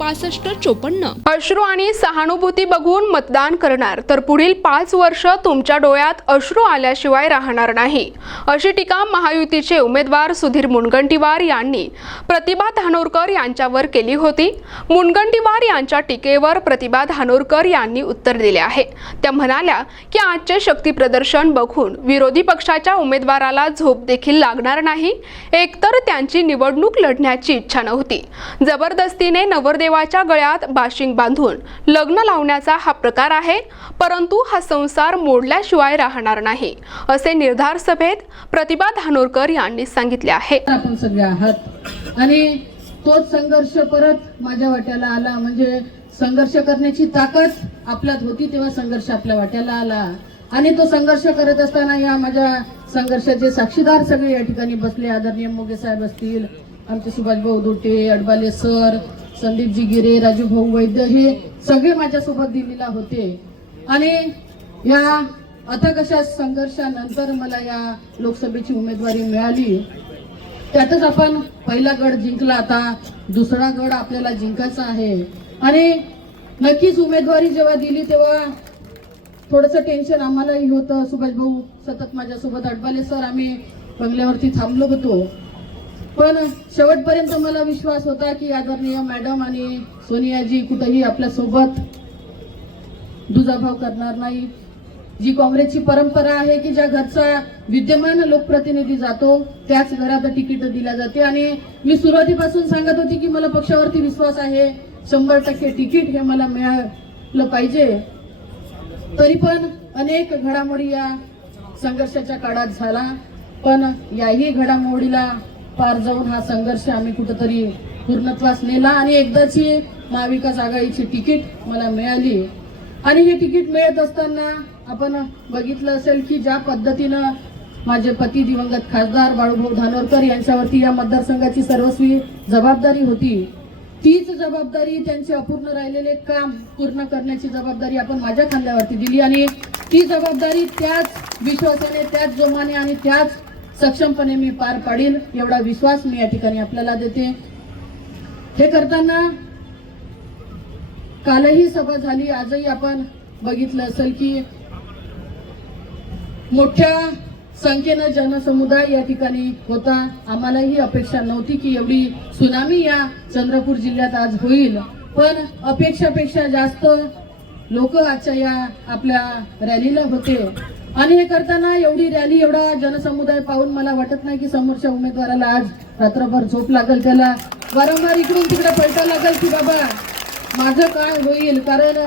पासष्ट चोपन्न. अश्रू आणि सहानुभूती बघून मतदान करणार. तर पुढील पाच वर्ष तुमच्या डोळ्यात अश्रू आल्याशिवाय राहणार नाही. अशी टीका महायुतीचे उमेदवार सुधीर मुनगंटीवार यांनी प्रतिभा धानोरकर यांच्यावर केली होती. मुनगंटीवार यांच्या टीकेवर प्रतिभा धानोरकर यांनी उत्तर दिले आहे. त्या म्हणाल्या की आजचे शक्ती प्रदर्शन बघून विरोधी पक्षाच्या उमेदवाराला झोप देखील लागणार नाही. एकतर त्यांची निवडणूक लढण्याची इच्छा नव्हती. जबरदस्तीने नवरदेव देवाच्या गळ्यात बाशिंग बांधून लग्न लावण्याचा हा प्रकार आहे परंतु हा संसार मोडल्याशिवाय राहणार नाही असे निर्धार सभेत प्रतिभा धानोरकर यांनी सांगितले आहे. आपण सगळे आहात आणि तोच संघर्ष परत माझ्या वाट्याला आला. म्हणजे संघर्ष करण्याची ताकद आपल्यात होती तेव्हा संघर्ष आपल्या वाट्याला आला. आणि तो संघर्ष करत असताना या माझ्या संघर्षाचे साक्षीदार सगळे या ठिकाणी बसले. आदरणीय मोगे साहेब असतील आमचे सुभाषभाऊ दुटे अडबाले सर संदीपजी गिरे राजू भाऊ वैद्य हे सगळे माझ्यासोबत दिल्लीला होते. आणि या अथक अशा संघर्षानंतर मला या लोकसभेची उमेदवारी मिळाली. त्यातच आपण पहिला गड जिंकला. आता दुसरा गड आपल्याला जिंकायचा आहे. आणि नक्कीच उमेदवारी जेव्हा दिली तेव्हा थोडंसं टेन्शन आम्हालाही होतं. सुभाष भाऊ सतत माझ्यासोबत अडबाले सर आम्ही बंगल्यावरती थांबलो होतो. पण शेवटपर्यंत मला विश्वास होता की आदरणीय मॅडम आणि सोनियाजी कुठेही आपल्यासोबत दुजाभाव करणार नाही. जी काँग्रेसची परंपरा आहे की ज्या घरचा विद्यमान लोकप्रतिनिधी जातो त्याच घरात तिकीट दिल्या जाते. आणि मी सुरुवातीपासून सांगत होती की मला पक्षावरती विश्वास आहे. शंभर टक्के तिकीट हे मला मिळालं पाहिजे. तरी पण अनेक घडामोडी या संघर्षाच्या काळात झाला. पण याही घडामोडीला पार जाऊन हा संघर्ष आम्ही कुठंतरी पूर्णत्वास नेला आणि एकदाची महाविकास आघाडीची तिकीट मला मिळाली. आणि हे तिकीट मिळत असताना आपण बघितलं असेल की ज्या पद्धतीनं माझे पती दिवंगत खासदार बाळूभाऊ धानोरकर यांच्यावरती या मतदारसंघाची सर्वस्वी जबाबदारी होती. तीच जबाबदारी त्यांचे अपूर्ण राहिलेले काम पूर्ण करण्याची जबाबदारी आपण माझ्या खांद्यावरती दिली आणि ती जबाबदारी त्याच विश्वासाने त्याच जोमाने आणि त्याच सक्षमपणे मी पार पाडील एवढा विश्वास मी या ठिकाणी आपल्याला देते. हे करताना कालही सभा झाली आजही आपण बघितलं असेल की मोठ्या संख्येनं जनसमुदाय या ठिकाणी होता. आम्हालाही अपेक्षा नव्हती की एवढी सुनामी या चंद्रपूर जिल्ह्यात आज होईल. पण अपेक्षापेक्षा जास्त लोक आजच्या या आपल्या रॅलीला होते. आणि हे करताना एवढी रॅली एवढा जनसमुदाय पाहून मला वाटत नाही की समोरच्या उमेदवाराला आज रात्रभर झोप लागेल त्याला. वारंवार इकडून तिकडे पैसा लागेल की बाबा माझं काय होईल? कारण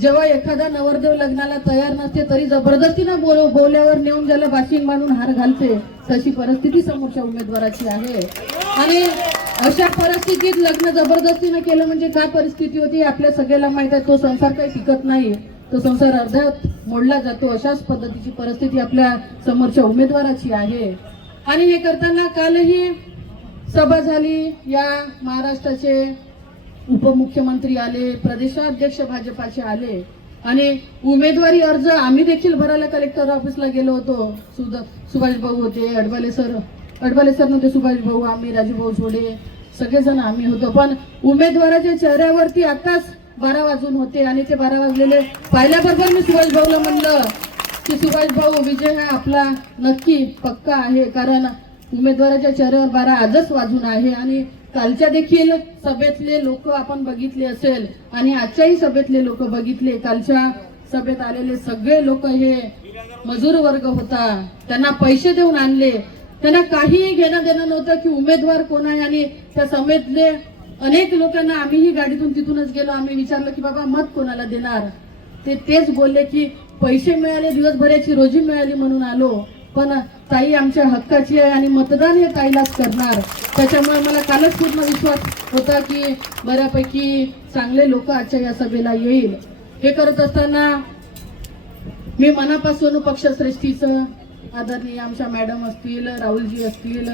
जेव्हा एखादा नवरदेव लग्नाला तयार नसते तरी जबरदस्तीनं बोल बोल्यावर नेऊन ज्याला बाशिंग बांधून हार घालते तशी परिस्थिती समोरच्या उमेदवाराची आहे. आणि अशा परिस्थितीत लग्न जबरदस्तीनं केलं म्हणजे काय परिस्थिती होती आपल्या सगळ्याला माहीत आहे. तो संसार काही टिकत नाही. तो संसार अर्ध्यात मोडला जातो. अशाच पद्धतीची परिस्थिती आपल्या समोरच्या उमेदवाराची आहे. आणि हे करताना कालही सभा झाली. या महाराष्ट्राचे उपमुख्यमंत्री आले प्रदेशाध्यक्ष भाजपाचे आले. आणि उमेदवारी अर्ज आम्ही देखील भरायला कलेक्टर ऑफिसला गेलो होतो. सुद सुभाष भाऊ होते अडबाले सर अडवाले सर नव्हते सुभाष भाऊ आम्ही राजूभाऊ सोडे सगळेजण आम्ही होतो. पण उमेदवाराच्या चेहऱ्यावरती आताच बारा वाजून होते आणि ते बारा वाजलेले. पाहिल्याबरोबर मी सुभाष भाऊला म्हणलं की सुभाष भाऊ विजय हा आपला नक्की पक्का आहे कारण उमेदवाराच्या चेहऱ्यावर बारा आजच वाजून आहे आणि कालच्या देखील सभेतले लोक आपण बघितले असेल आणि आजच्याही सभेतले लोक बघितले. कालच्या सभेत आलेले सगळे लोक हे मजूर वर्ग होता. त्यांना पैसे देऊन आणले. त्यांना काहीही घेणं देणं नव्हतं की उमेदवार कोण आहे आणि त्या सभेतले अनेक लोकांना आम्हीही गाडीतून तिथूनच गेलो. आम्ही विचारलं की बाबा मत कोणाला देणार? ते तेच बोलले की पैसे मिळाले दिवसभराची रोजी मिळाली म्हणून आलो. पण ताई आमच्या हक्काची आहे आणि मतदान हे ताईलाच करणार. त्याच्यामुळे मला कालच पूर्ण विश्वास होता की बऱ्यापैकी चांगले लोक आजच्या या सभेला येईल. हे करत असताना मी मनापासून पक्षश्रेष्ठीचं आदरणीय आमच्या मॅडम असतील राहुलजी असतील